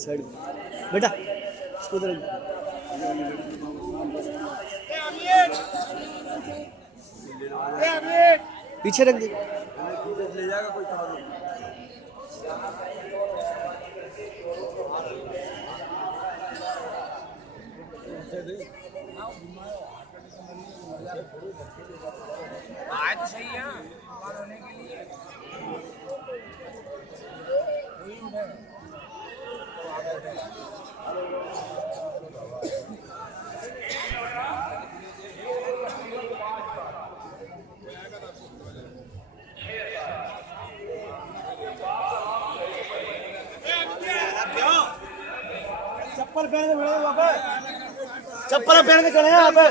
Side बेटा इसको उधर पीछे रख दे ले जाएगा कोई आए तो सही है बात होने के लिए चप्पल पहन के चले यहाँ पे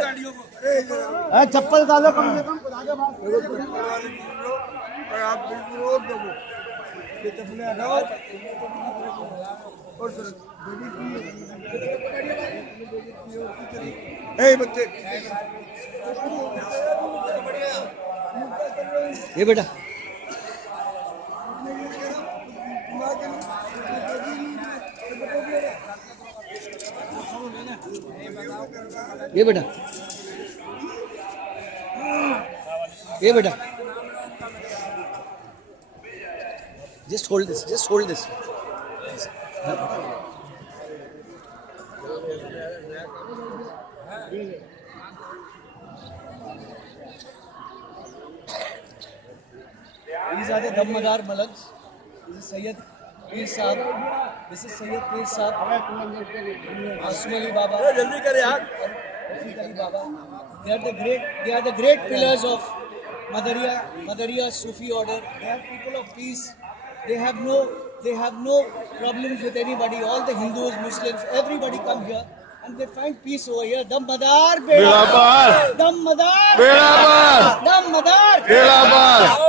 चप्पल डालो कम से कम आप बिल्कुल रोक दो ये चप्पलें हटाओ और बच्चे ये बेटा ये बेटा ये बेटा just hold this these are the Dammadar Malags. This is Sayyid Pir Sahib. This is Sayyid Pir Sahib. Asum Ali Baba. जल्दी कर यार Rafiq Ali Baba. They are the great pillars of Madariya Sufi order. They are people of peace. They have no problems with anybody. All the Hindus, Muslims, everybody come here and they find peace over here. Dammadar Bedapar. Dammadar Bedapar. Dammadar Bedapar.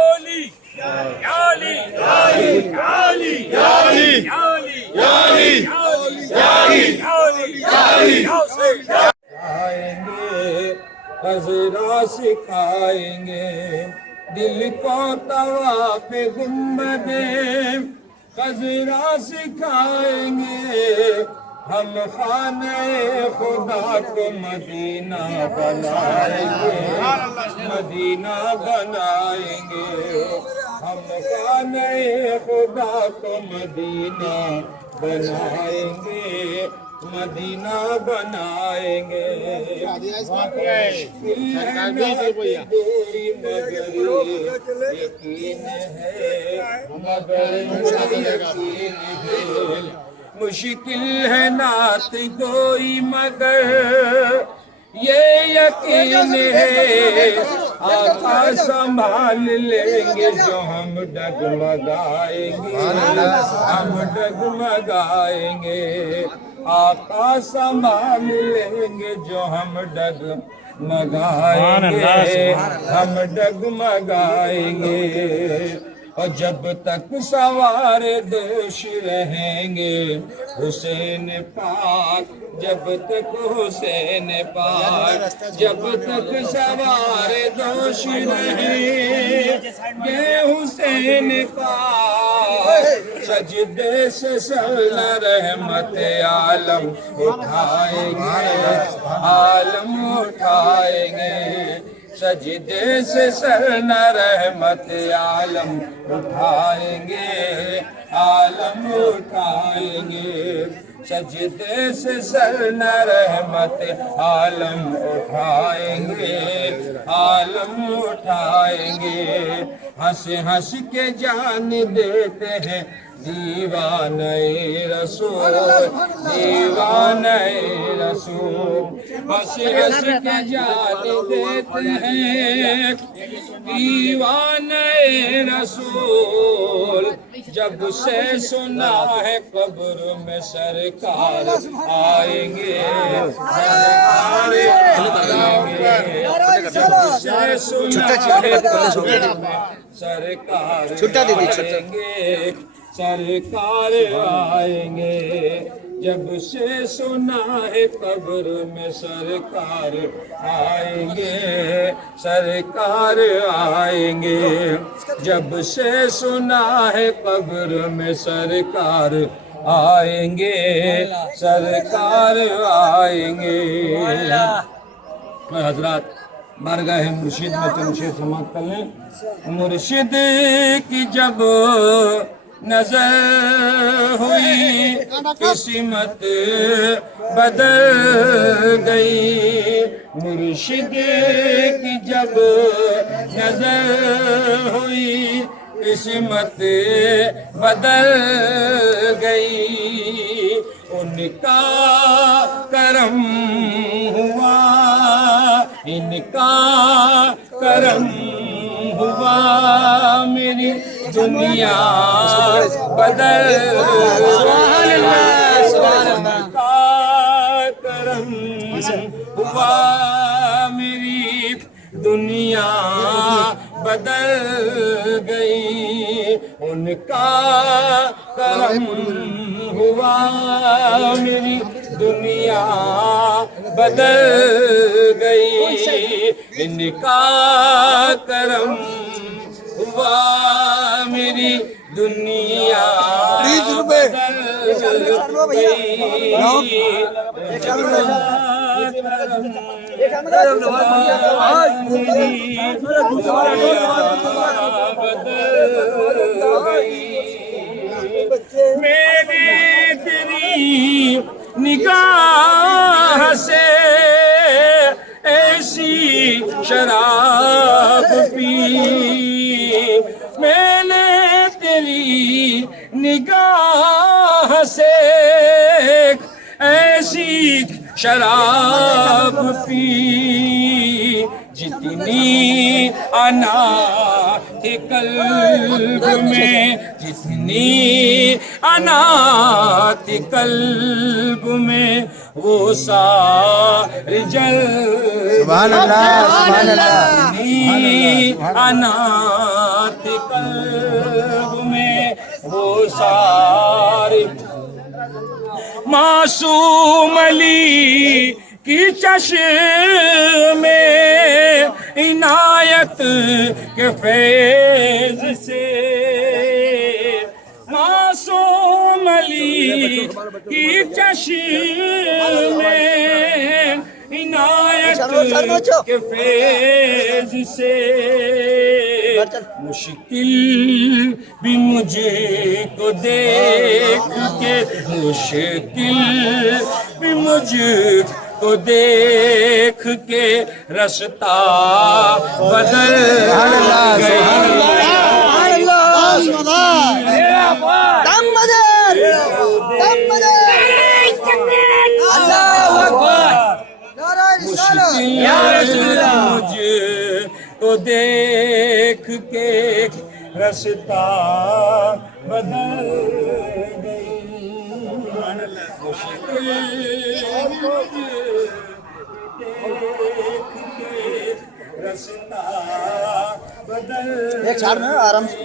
Yali Yali Yali Yali Yali Yali Yali खाएंगे हजरा सिखाएंगे दिल को तवा पे गुम्बदे हजरा सिखाएंगे हम खाने खुदा को मदीना बनाएंगे, मदीना बनाएंगे। हम खाने खुदा को मदीना बनाएंगे, मदीना बनाएंगे। यकीन है मगर यकीन है, मुश्किल है नात कोई मगर ये यकीन है आका संभाल लेंगे जो हम डगमगाएंगे, हम डगमगाएंगे। आका संभाल लेंगे जो हम डगमगाएंगे, हम डगमगाएंगे। और जब तक सवार दोष रहेंगे हुसैन पाक, जब तक हुसैन पाक, जब तक सवार दोष रहेंगे हुसैन पाक, सजदे से सर रहमत आलम उठाएंगे, आलम उठाएंगे। सजदे से सर न रहमत आलम उठाएंगे, आलम उठाएंगे। सजदे से सर न रहमत आलम उठाएंगे, आलम उठाएंगे। हंस हंस के जान देते हैं दीवाने रसूल, दीवाने रसूल। हंस हंस के जान देते हैं दीवाने रसूल। जब से सुना है कब्र में सरकार आएंगे, सरकार आएंगे। जब से सुना है कब्र में सरकार आएंगे, सरकार आएंगे। जब से सुना है कब्र में सरकार आएंगे, सरकार आएंगे। जब से सुना है कब्र में सरकार आएंगे, सरकार आएंगे। हजरात बारगाह मुर्शिद में तमशीर समाप्त कर लें। मुर्शिद की जब नजर हुई किस्मत बदल गई, मुर्शिद की जब नजर हुई किस्मत बदल गई। उनका करम हुआ, इनका करम हुआ, मेरी दुनिया बदल का करम हुआ, मेरी दुनिया बदल गई। उनका करम हुआ, मेरी दुनिया बदल गई। इनका करम हुआ, मेरी दुनिया बदल गई। मेरी तेरी निगाह से ऐसी शराब पी, मैंने तेरी निगाह से ऐसी शराब पी। जितनी अना थी कल्ब में, जितनी अना थी कल्ब में, वो सारी जल सुभान अल्लाह, सुभान अल्लाह। अना थी कल्ब में, वो सारी। मासूम अली की चश्मे इनायत के फैज़ से, मासूम अली की चश्मे इनायत के फैज से मुश्किल भी मुझको देख के, मुश्किल भी मुझको देख के रास्ता बदल गया। मुझको देख के रास्ता बदल गई। मुश्किल देख के रास्ता बदल एक छाड़ में आराम से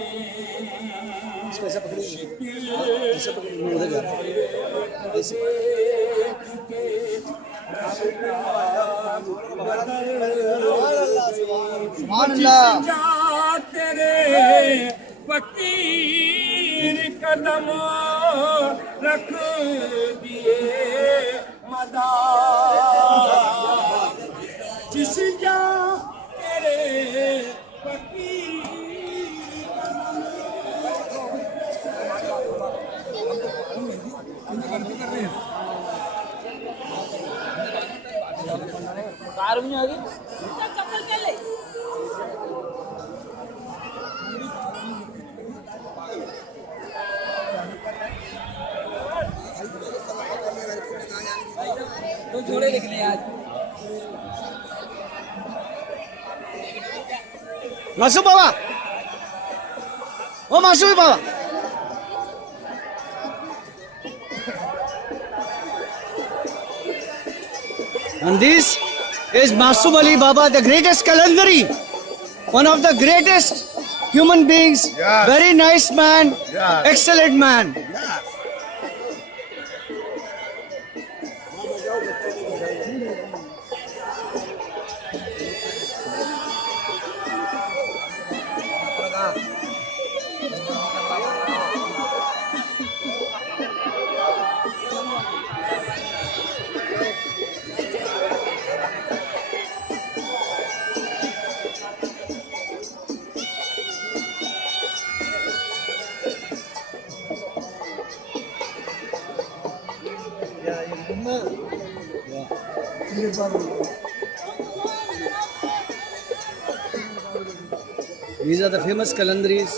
इसको ऐसा पकड़िए, ऐसे पकड़िए, उधर जा रहा है। ऐसे तेरे फकीर कदम रख दिए मदार, जिस जा तेरे फकीर चप्पल पहले तो जोड़े लिख ले आज। मासू बाबा, ओ मासू बाबा, and this is Masum Ali Baba, the greatest Kalandari, one of the greatest human beings, Yes. very nice man, Yes. excellent man. These are the famous Kalandaris.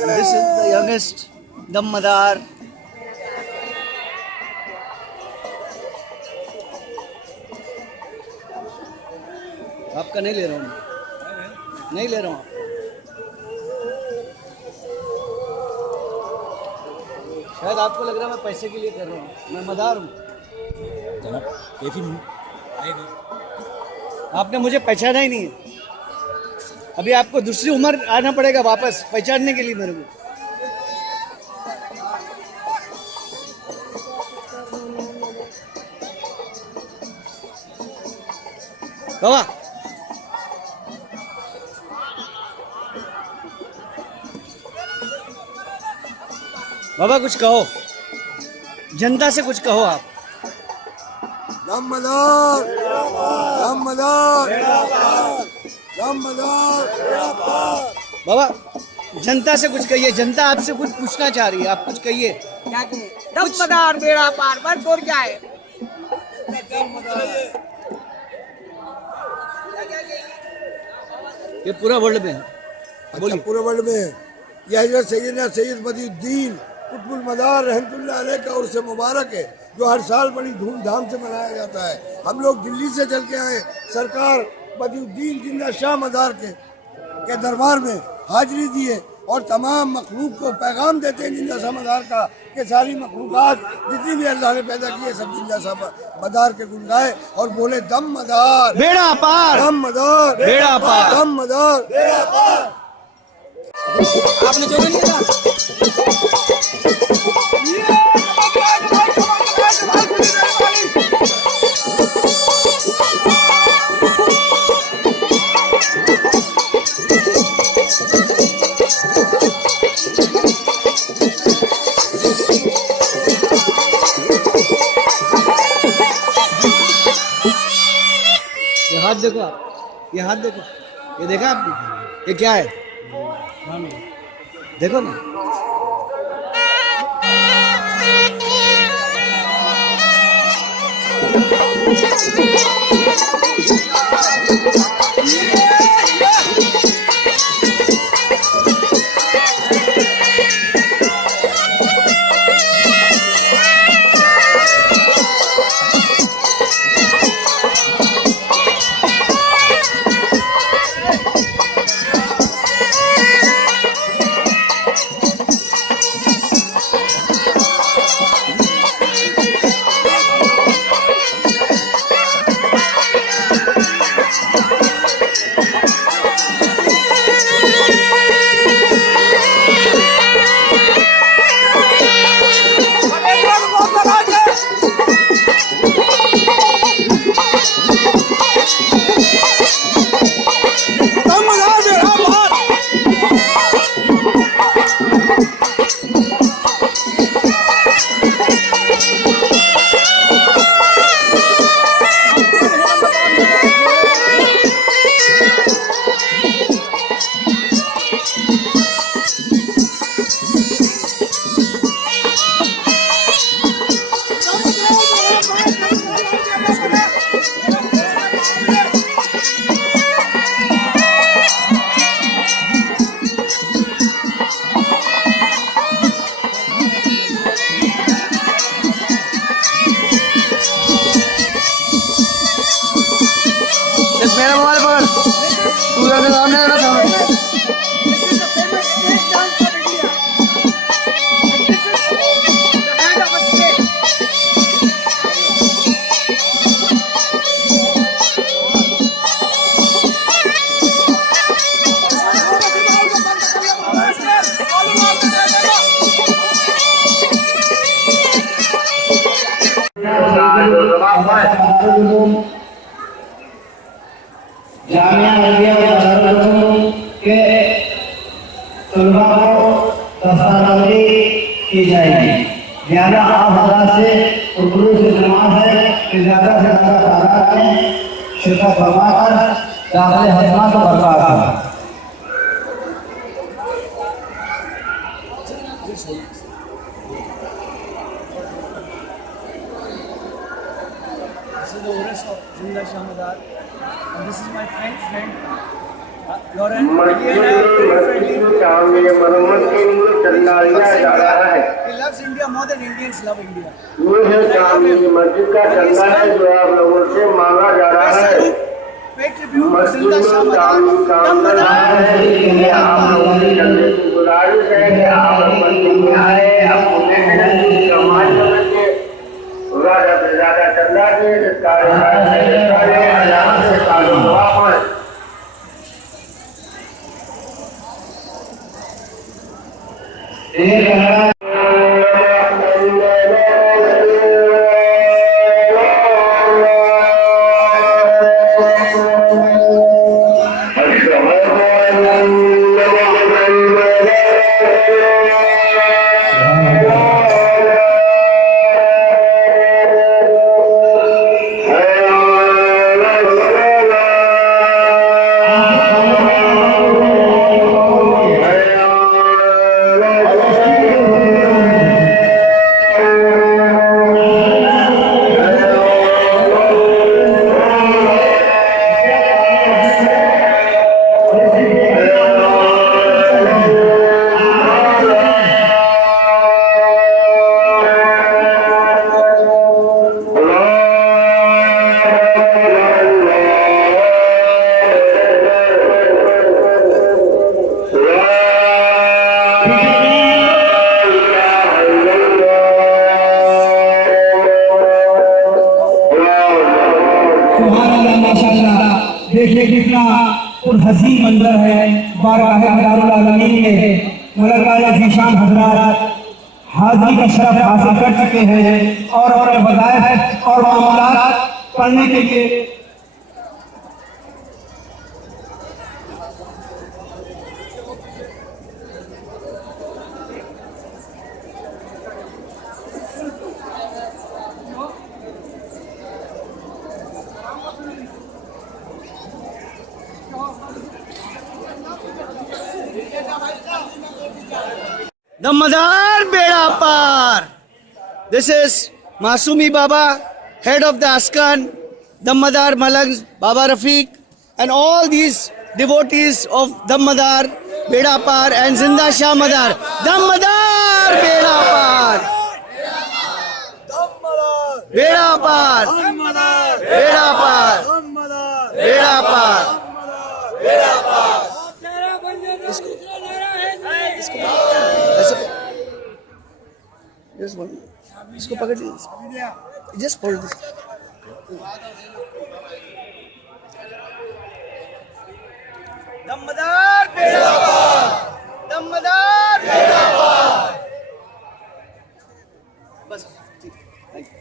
And this is the youngest Dammadar. आपका नहीं ले रहा हूँ, नहीं ले रहा हूँ। शायद आपको लग रहा है मैं पैसे के लिए कर रहा हूँ, मैं मदार हूँ। आपने मुझे पहचाना ही नहीं है। अभी आपको दूसरी उम्र आना पड़ेगा वापस पहचानने के लिए मेरे को। बाबा, बाबा कुछ कहो, जनता से कुछ कहो आप। दमदार, दमदार, दमदार। बाबा जनता से कुछ कहिए, जनता आपसे कुछ पूछना चाह रही है, आप कुछ कहिए। क्या कहे? दमदार बेड़ा पार, बस और क्या है? ये पूरा वर्ल्ड में है। अच्छा, पूरे वर्ल्ड में है। यह हजरत सैयदना सैयद बदियुद्दीन कुतुबुल मदार रहमतुल्लाह अलैह का उर्स मुबारक है, जो हर साल बड़ी धूमधाम से मनाया जाता है। हम लोग दिल्ली से चल के आए, सरकार बदियुद्दीन जिंदा शाह मदार के दरबार में हाजिरी दिए और तमाम मखलूक को पैगाम देते हैं जिंदा शाह मदार का कि सारी मखलूकात जितनी भी अल्लाह ने पैदा की है सब जिंदा शाह मदार के गुण गाए और बोले दम मदार बेड़ा पार, दम मदार बेड़ा पार। दम मदार बेड़ा पार। आपने जो नहीं लिया देखो आप, ये हाथ देखो, ये देखा आपने, ये क्या है? देखो ना। मेरा मोबाइल पकड़, तू इधर से सामने आना सामने। This is the famous state dance of India. And this is the hand of a state. Jamia Millia के तलबा को दस्तावेजी की जाएगी। लिहाजा आप हजरात से उर्दू से जमात है कि ज़्यादा से ज़्यादा तादाद में शिरकत फरमाकर दाखिल हजमात को बरकरार करें। This is the Urus of Zinda Shahmadar. And this is my friend. Lauren. He and I are very friendly. He loves India more than Indians love India. मस्जिद का चंदा है जो आप लोगों से मांगा जा रहा है। Pay tribute to Zinda Shahmadar. आप लोगों से चंदे की गुजारिश है कि आप मस्जिद में आए, अपने समाज के ज़्यादा से ज़्यादा चंदा के देखिए कितना हसीन मंजर है। बारगाह हज़रारुल आलमीन में मुल्ला ज़ीशान हज़रात हाज़िरी का शरफ हासिल कर चुके हैं और वज़ाइफ और मामलात पढ़ने के लिए Dammadar Beda Par. This is Masumi Baba, head of the Askan, Dammadar Malangs, Baba Rafiq, and all these devotees of Dammadar Beda Par and Zinda Shah Madar. Dammadar Beda Par. Beda Par. Beda Par. Beda Par. Just one. इसको पकड़ लीजिए. Just hold this. Dammadar Beda Par. Dammadar Beda Par. बस ठीक. Thank you.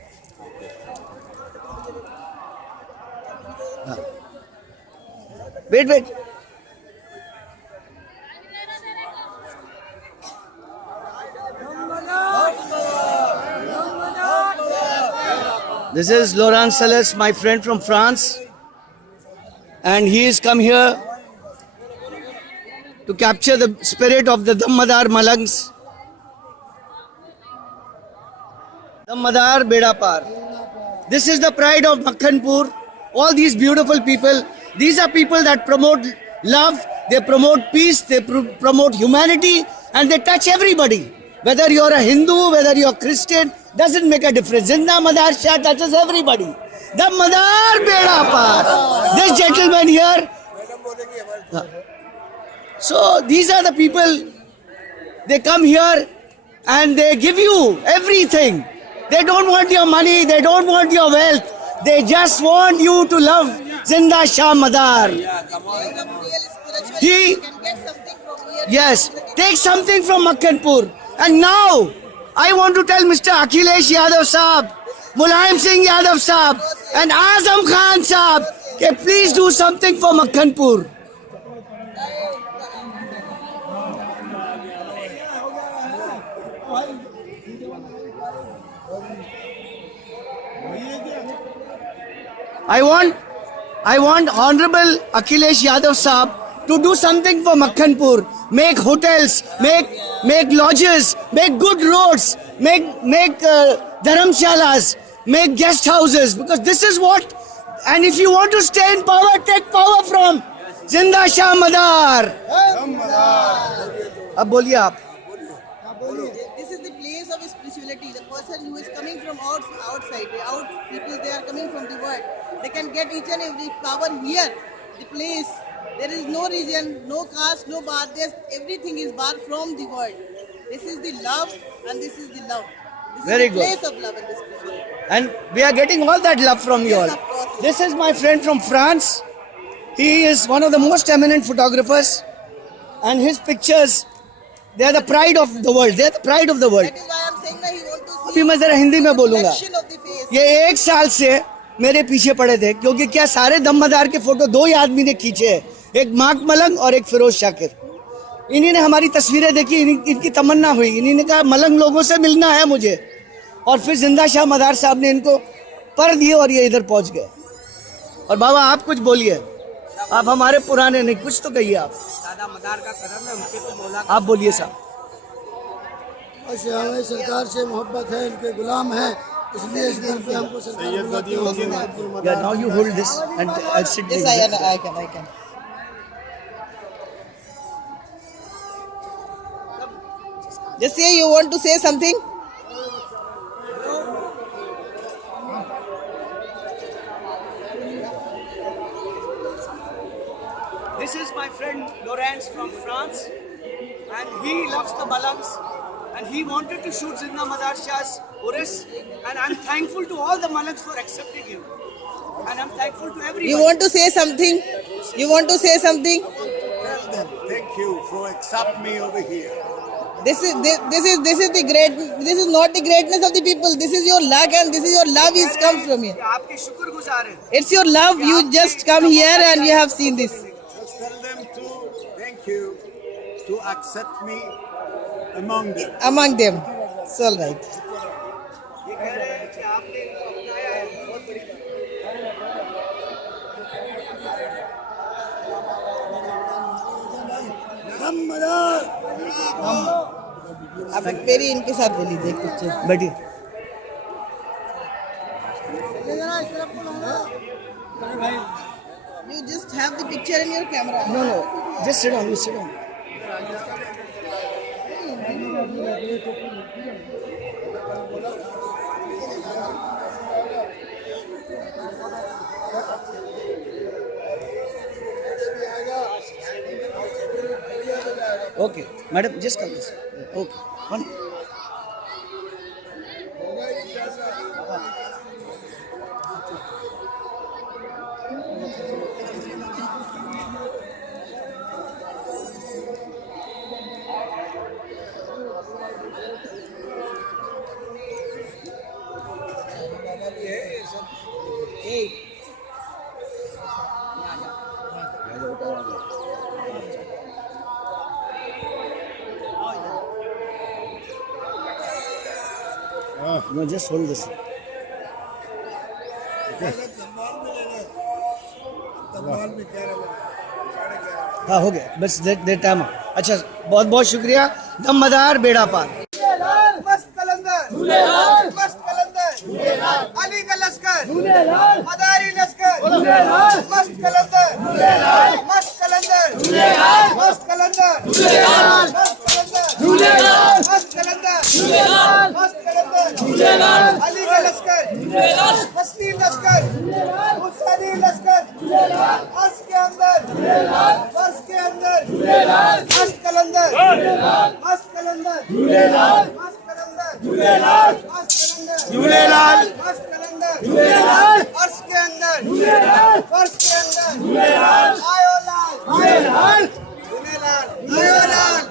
हाँ. Wait. This is Laurent Salas, my friend from France, and he has come here to capture the spirit of the Dammadar Malangs. Dammadar Beda Par. This is the pride of Makhanpur. All these beautiful people, these are people that promote love, they promote peace, they promote humanity, and they touch everybody. Whether you're a Hindu, whether you're Christian, doesn't make a difference. Zinda Madar Shah touches everybody. Dammadar Beda Par. This gentleman here. So these are the people, they come here and they give you everything. They don't want your money, they don't want your wealth. They just want you to love Zinda Shah Madar. Yes, take something from Makhanpur. And now, I want to tell Mr. Akhilesh Yadav Saab, Mulayam Singh Yadav Saab, and Azam Khan Saab, okay, please do something for Makhanpur. I want Honorable Akhilesh Yadav Saab to do something for Makhanpur. Make hotels, make lodges, make good roads, make dharamshalas, make guest houses, because this is what, and if you want to stay in power, take power from Zinda Shah Madar. Ab boliye aap. This is the place of spirituality. The person who is coming from outside, people, they are coming from the world. They can get each and every power here. The place, there is no region, no caste, no bar. Everything is bar from the world. This is the love, and this is the love. This Very is the good. place of love and spirituality. And we are getting all that love from you all. Yes, of course. This is my friend from France. He is one of the most eminent photographers, and his pictures, they are the pride of the world. They are the pride of the world. That is why I am saying that he want to अभी see मैं जरा हिंदी में बोलूंगा. reflection of the face. ये 1 साल से मेरे पीछे पड़े थे, क्योंकि क्या सारे दमदार के फोटो 2 ही आदमी ने खींचे हैं, एक मार्क मलंग और एक फिरोज शाकिर. इन्हीं ने हमारी तस्वीरें देखी, इनकी तमन्ना हुई, इन्हीं ने कहा मलंग लोगों से मिलना है मुझे, और फिर जिंदा शाह मदार साहब ने इनको पर दिए और ये इधर पहुंच गए. और बाबा आप कुछ बोलिए, आप हमारे पुराने नहीं, कुछ तो कहिए आप. दादा मदार का कदम है, उनके तो बोला, आप बोलिए साहब. ऐसे हमें सरकार से मोहब्बत है, इनके गुलाम हैं, इसलिए इस दिन पे हमको सरकार बुलाती है. Yeah, now you hold this and I'll sit Yes, there. I can. Just say you want to say something. This is my friend Laurence from France, and he loves the Malangs, and he wanted to shoot Zinda Madar Shah's Uris, and I'm thankful to all the Malangs for accepting him, and I'm thankful to everyone. You want to say something? You want to say something? Tell them thank you for accepting me over here. This is the great. This is not the greatness of the people. This is your luck, and this is your love is come from here. आपके शुक्रगुजार हैं. It's your love. You just come here and you have seen this. Just tell them to thank you to accept me among them. Among them. It's all right. ये कह रहे हैं कि आपने इनको अपनाया है, बहुत बड़ी बात. आप मेरी इनके साथ ले लीजिए पिक्चर। बैठिए। You just have the picture in your camera. No, just sit down. You sit down. Okay, madam, just come this. Okay, one. No, just hold this. हाँ हो गया, बस दे टाइम। अच्छा, बहुत बहुत शुक्रिया। दमदार बेड़ा पार। मस्त कलंदर, मस्त कलंदर, अली का लश्कर, मदारी लश्कर, मस्त कलंदर, मस्त कलंदर, मस्त कलंदर, मस्त कलंदर, मस्त कलंदर, अली का लश्कर, हस्नी लश्कर, हुसैनी लश्कर, अर्श के अंदर, वर्ष के अंदर, मस्त कलंदर, मस्त कलंदर, मस्त कलंदर, मस्त कलंदर, झूलेलाल मस्त कलंदर, अर्श के अंदर, वर्ष के अंदर, आयो लाल, आयो लाल, झूलेलाल, आयो लाल,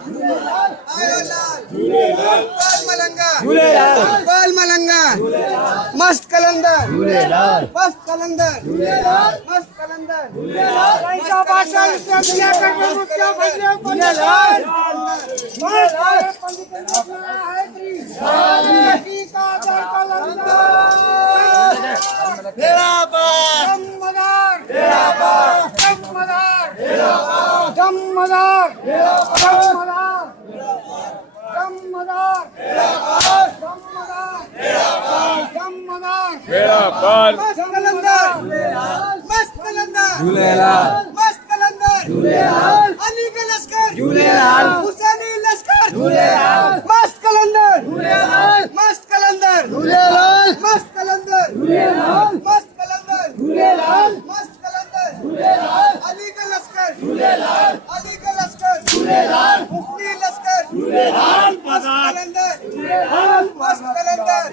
आयो लाल, गोल मलंगा, गोल मलंगा, मस्त कलंदर, मस्त कलंदर, मस्त कलंदर, कैसा भाषा इससे दिया करके मुझे भजन झूलेलाल, मस्त कलंदर, मस्त कलंदर, मस्त कलंदर, अली का लश्कर, हुसैनी लश्कर, मस्त कलंदर, मस्त कलंदर, मस्त कलंदर, मस्त कलंदर, मस्त कलंदर, अली का लश्कर, अली का लश्कर, हुसैनी लश्कर, मस्त कलंदर, मस्त कलंदर,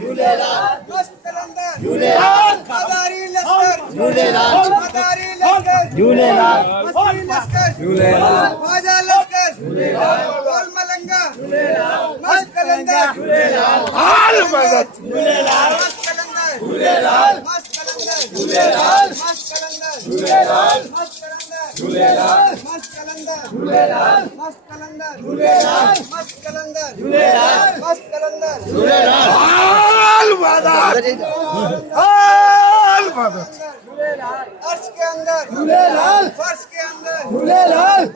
मस्त कलंदर, मदारी लश्कर, मदारी लश्कर, मस्ती लश्कर, ख्वाजा लश्कर, गोल मलंगा, मस्त कलंदर, हाल मदद मस्त कलंदर, मस्त कलंदर, मस्त कलंदर, मस्त कलंदर, मस्त कलंदर, मस्त कलंदर, मस्त कलंदर, मस्त कलंदर, हाल मदद हाल मदद अर्श के अंदर, फर्श के अंदर,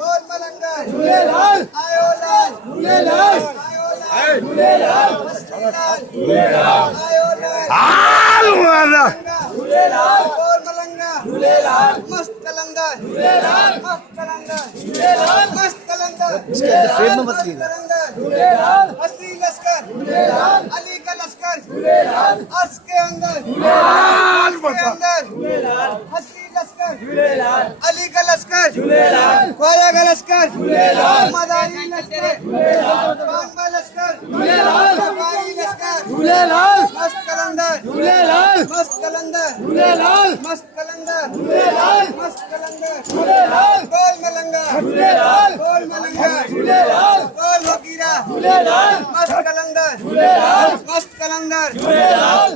गोल मलंगा, आयो लाल, आयो लाल, मस्ती लाल, आयो लाल, हाल मदद गोल मलंगा, मस्त कलंदर, मस्त कलंदर, मस्त कलंदर, फेर में मत लीजिए। हस्नी लश्कर, अली का लश्कर, अर्श के अंदर, हस्नी लश्कर, अली का लश्कर, ख्वाजा का लश्कर, मदारी लश्कर, खानवा लश्कर, रबाई लश्कर, मस्त कलंदर, मस्त कलंदर, मस्त कलंदर, मस्त कलंदर, गोल मलंगा, गोल मलंगा, गोल वकीरा, मस्त कलंदर, मस्त कलंदर,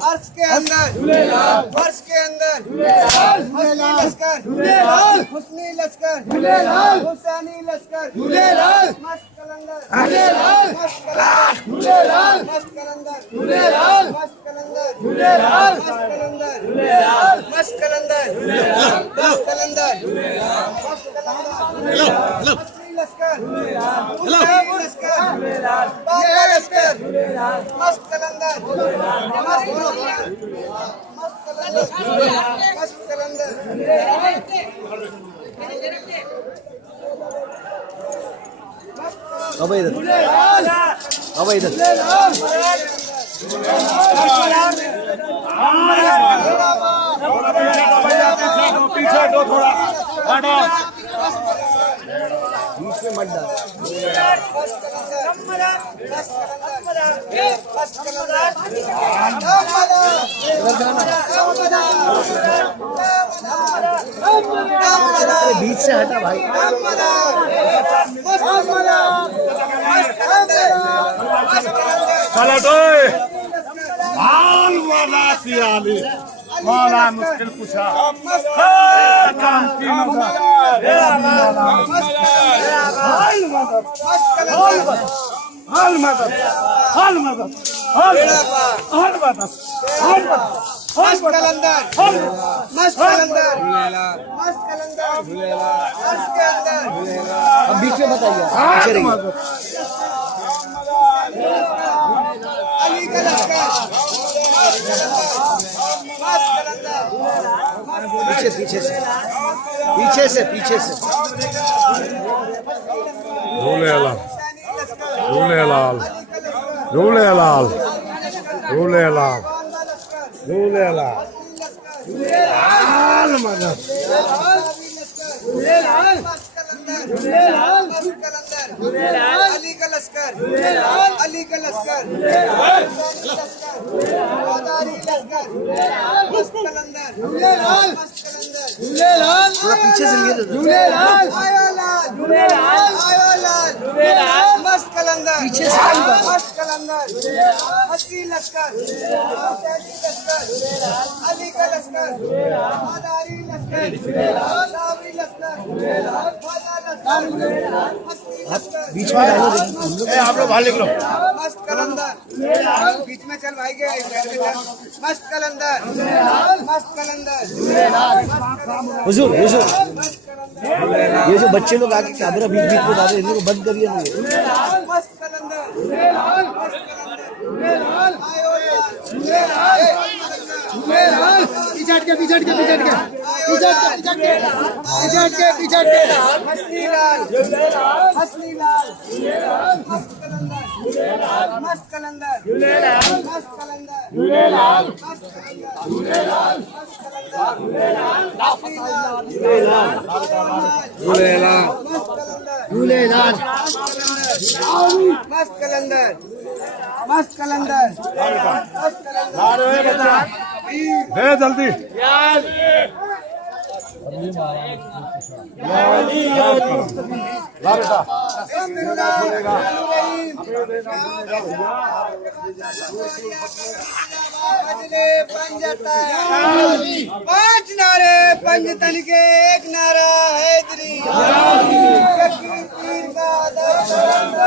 अर्श के अंदर, वर्ष के अंदर, हस्नी लश्कर, हुस्नी लश्कर, हुसैनी लश्कर, मस्त कलंदर, मस्त कलंदर, मस्त कलंदर, मस्त कलंदर, मस्त कलंदर, मस्त कलंदर, मस्त कलंदर, मस्त कलंदर, हस्नी लश्कर, हुसैनी लश्कर, बाबा लश्कर, मस्त कलंदर मस्त कलंदर अब इधर अब इधर पीछे हटो थोड़ा, हटो। बीच में मत डाल। अरे बीच से हटा भाई। चलो तो मौला मुश्किल कुशा काम की हाल मदद हाल मदद हाल मदद मस्त कलंदर मस्त कलंदर मस्त कलंदर मस्त कलंदर अब बीच में बताइए पीछे रहिए। अली का लश्कर मस्त कलंदर पीछे पीछे से झूलेलाल झूलेलाल झूलेलाल झूलेलाल झूलेलाल हाल मदद अली का लश्कर अली का लश्कर वफादारी लश्कर मस्त कलंदर मस्त कलंदर थोड़ा पीछे से लिए तो आयो लाल आयो लाल मस्त कलंदर पीछे से मस्त कलंदर हसी लश्कर हुसैनी लश्कर अली का लश्कर वफादारी लश्कर साबरी लश्कर ख्वाजा लश्कर हसी लश्कर बीच में डालो आप लोग बाहर निकलो। मस्त कलंदर बीच में चल भाई के मस्त कलंदर मस्त कलंदर हुजूर हुजूर ये जो बच्चे लोग आके कैमरा बीच बीच में डाले इनको बंद करिए ना ये। मस्त कलंदर पिछड़ के हसनी लाल हसनी लाल मस्त कलंदर मस्त कलंदर मस्त कलंदर मस्त कलंदर मस्त कलंदर मस्त कलंदर दे जल्दी पांच नारे पंजतन के एक नारा हैदरी फकीर पीर का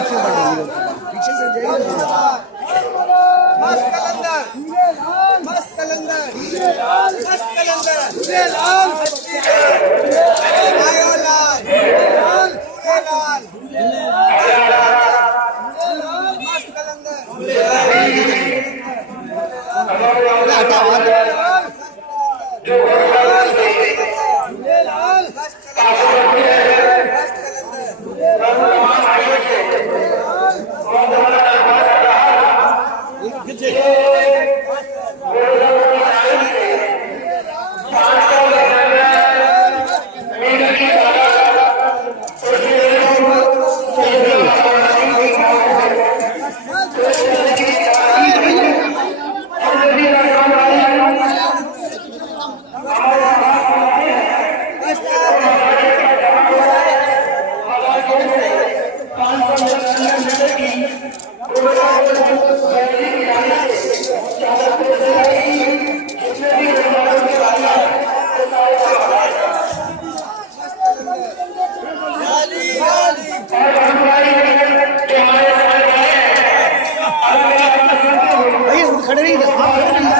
पीछे से जाइए। मस्त कलंदर मस्त कलंदर मस्त कलंदर आयो लाल लाल मस्त कलंदर Gracias. खड़े रहिए इधर, आप खड़े रहिए।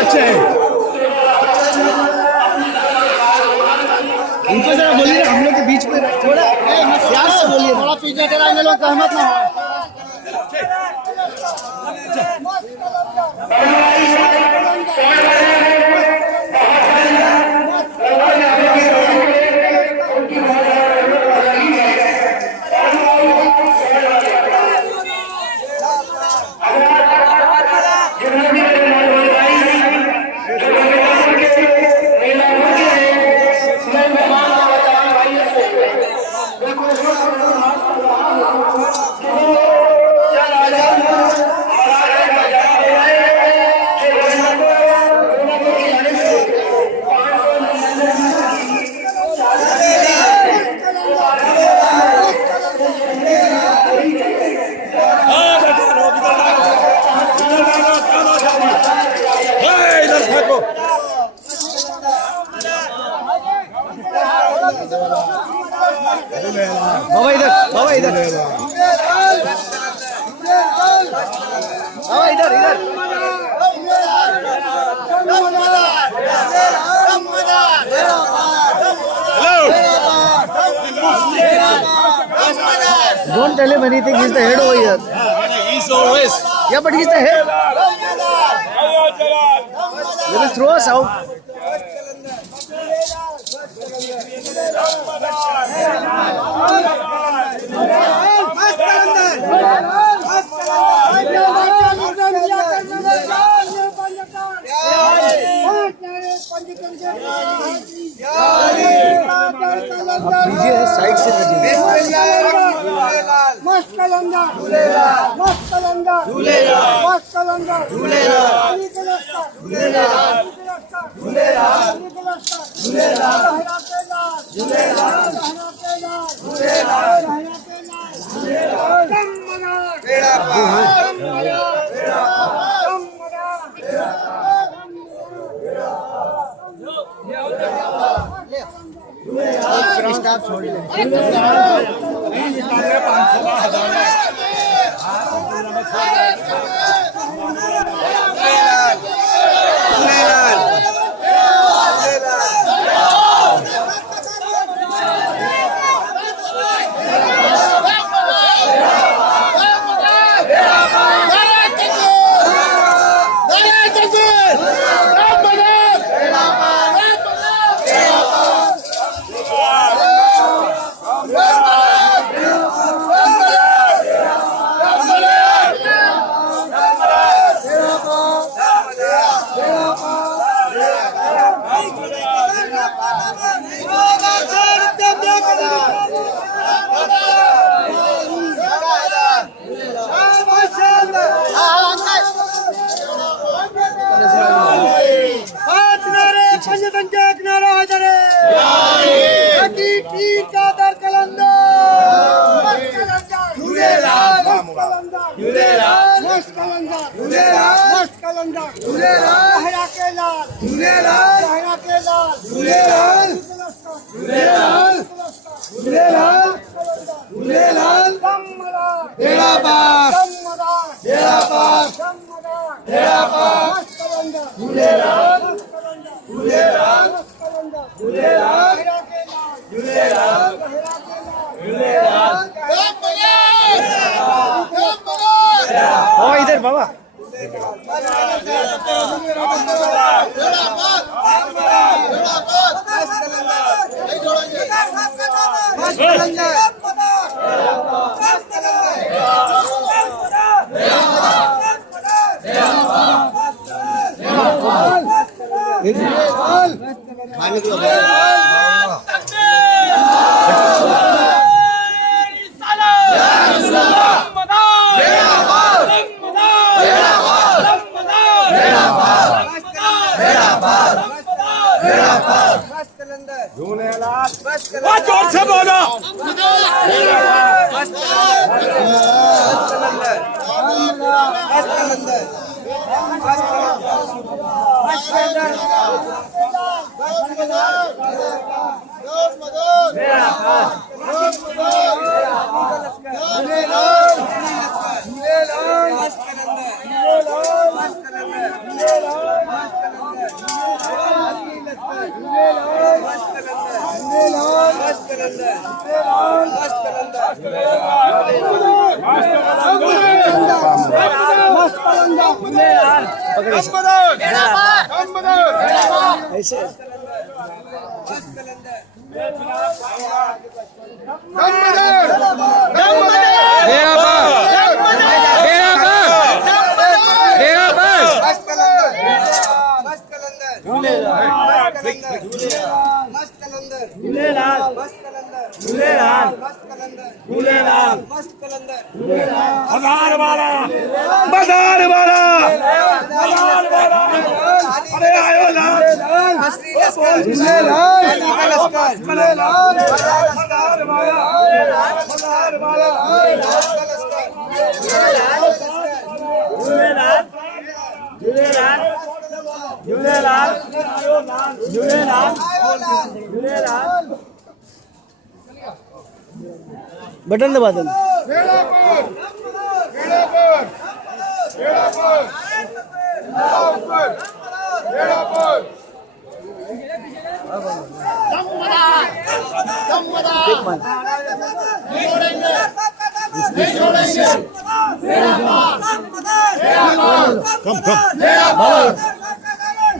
अच्छा है, उनको जरा बोलिए हम लोग के बीच में थोड़ा प्यार से बोलिए, थोड़ा पीछे कराएंगे लोग, सहमत ना हो। बाबा इधर, बाबा इधर, बाबा इधर इधर। Don't tell him anything. He's the head over here. He's always. Yeah, but he's the head. They will throw us out. Side से मस्त कलंदर मस्त कलंदर मस्त कलंदर स्टाफ छोड़ ले। बाबा इधर बाबा जोर से बोलो। ऐसे मदार वाला अरे आयो लाल बटन दबा देना।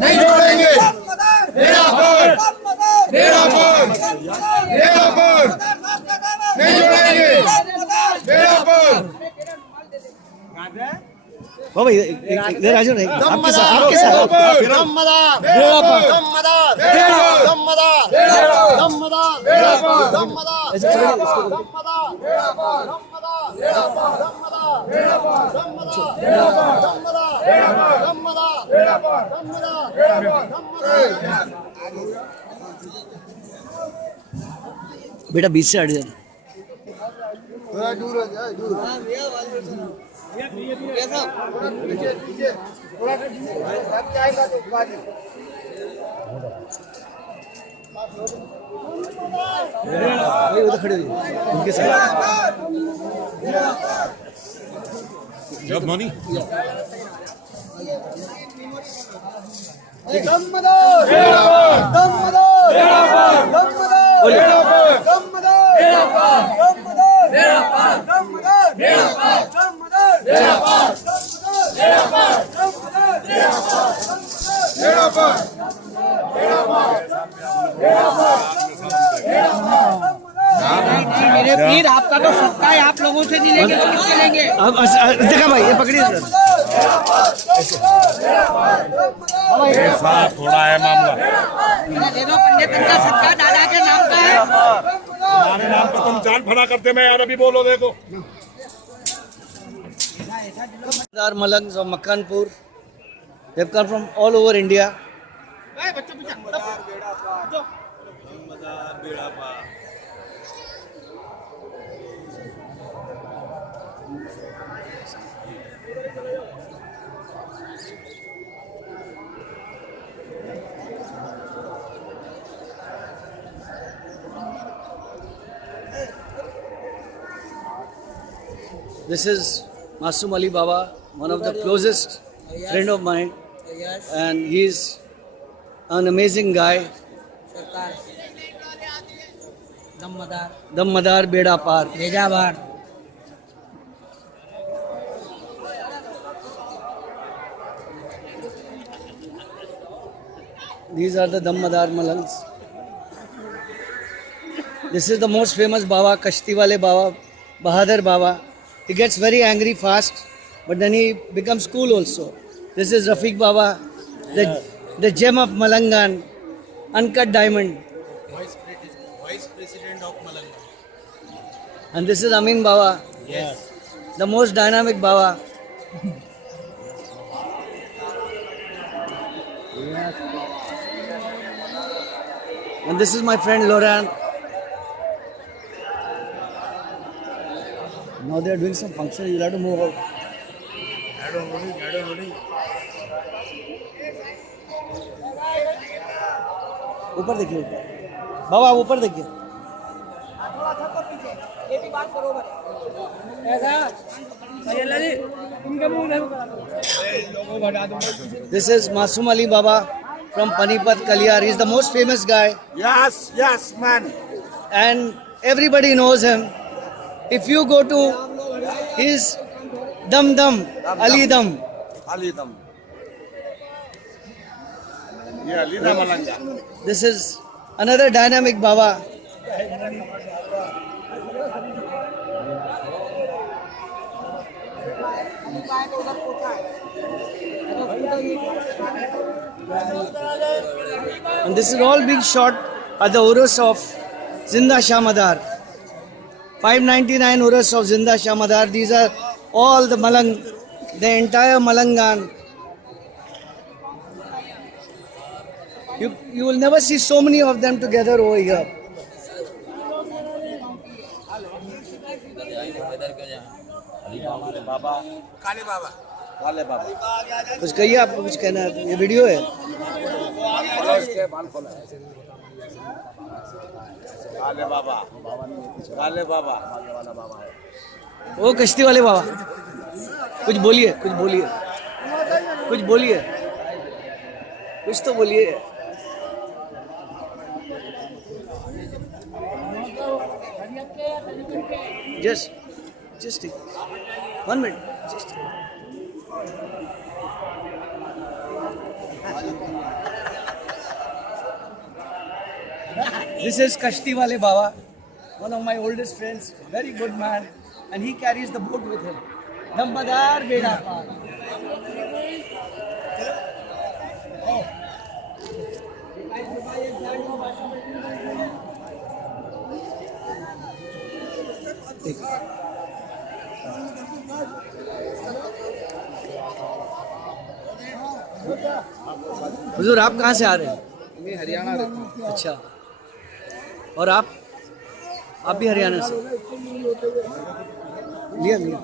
नहीं छोड़ेंगे। नहीं छोड़ेंगे। बाबा इधर आ जाओ ना, आपके साथ आपके साथ बेटा बीच से हट जाना। उधर खड़े हो उनके साथ। जब मनी मेरे पीर आपका तो सबका है, आप लोगों से नहीं लेंगे तो किससे लेंगे? अब देखा भाई ये पकड़िए थोड़ा है मामला। दे दो पंडित का सबका दादा के नाम का है। हमारे नाम पर तुम जान फना करते, मैं यार अभी बोलो देखो। Malangs of Makkanpur. They've come from all over India. This is Masum Ali Baba, one of the closest friend of mine, and he's an amazing guy. Dammadar Beda Par. These are the Dammadar Malangs. This is the most famous Baba, Kashti Wale Baba, Bahadur Baba. He gets very angry fast, but then he becomes cool also. This is Rafiq Baba, the gem of Malangan, uncut diamond. Vice President of Malangan. And this is Amin Baba, the most dynamic Baba. And this is my friend Loran. Now they are doing some function, you'll have to move out. ऊपर देखिए ऊपर बाबा ऊपर देखिए This is Masum Ali Baba from Panipat Kaliyar. He's the most famous guy, Yes, yes, man. and everybody knows him. If you go to his Dum Dum, Ali Dum, Alidam. Yeah, Lida Malanga. this is another dynamic Baba. And this is all being shot at the Urus of Zinda Shamadar. 599 Urus of Zinda Shamadar. These are all the Malang, the entire Malangan. You will never see so many of them together over here. Kale Baba. Kale Baba. कुछ कहिए, आपको कुछ कहना है? ये video है. Kale Baba. Kale Baba. वो कश्ती वाले बाबा, कुछ बोलिए, कुछ बोलिए, कुछ बोलिए, कुछ तो बोलिए. Just 1 minute. Just. This is Kashti Wale Baba, one of my oldest friends, very good man, and he carries the boat with him. Dammadar Beda Paar. हुजूर, आप कहाँ से आ रहे हैं? मैं हरियाणा रहता हूँ. अच्छा, और आप भी हरियाणा से? लिया लिया.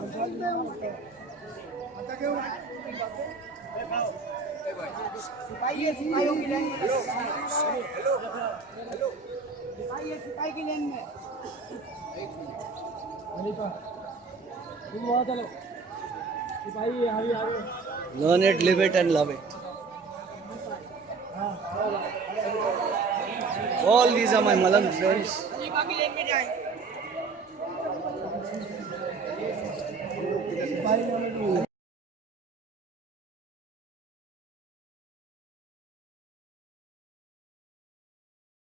Learn it, live it, and love it. All these are my Malang friends.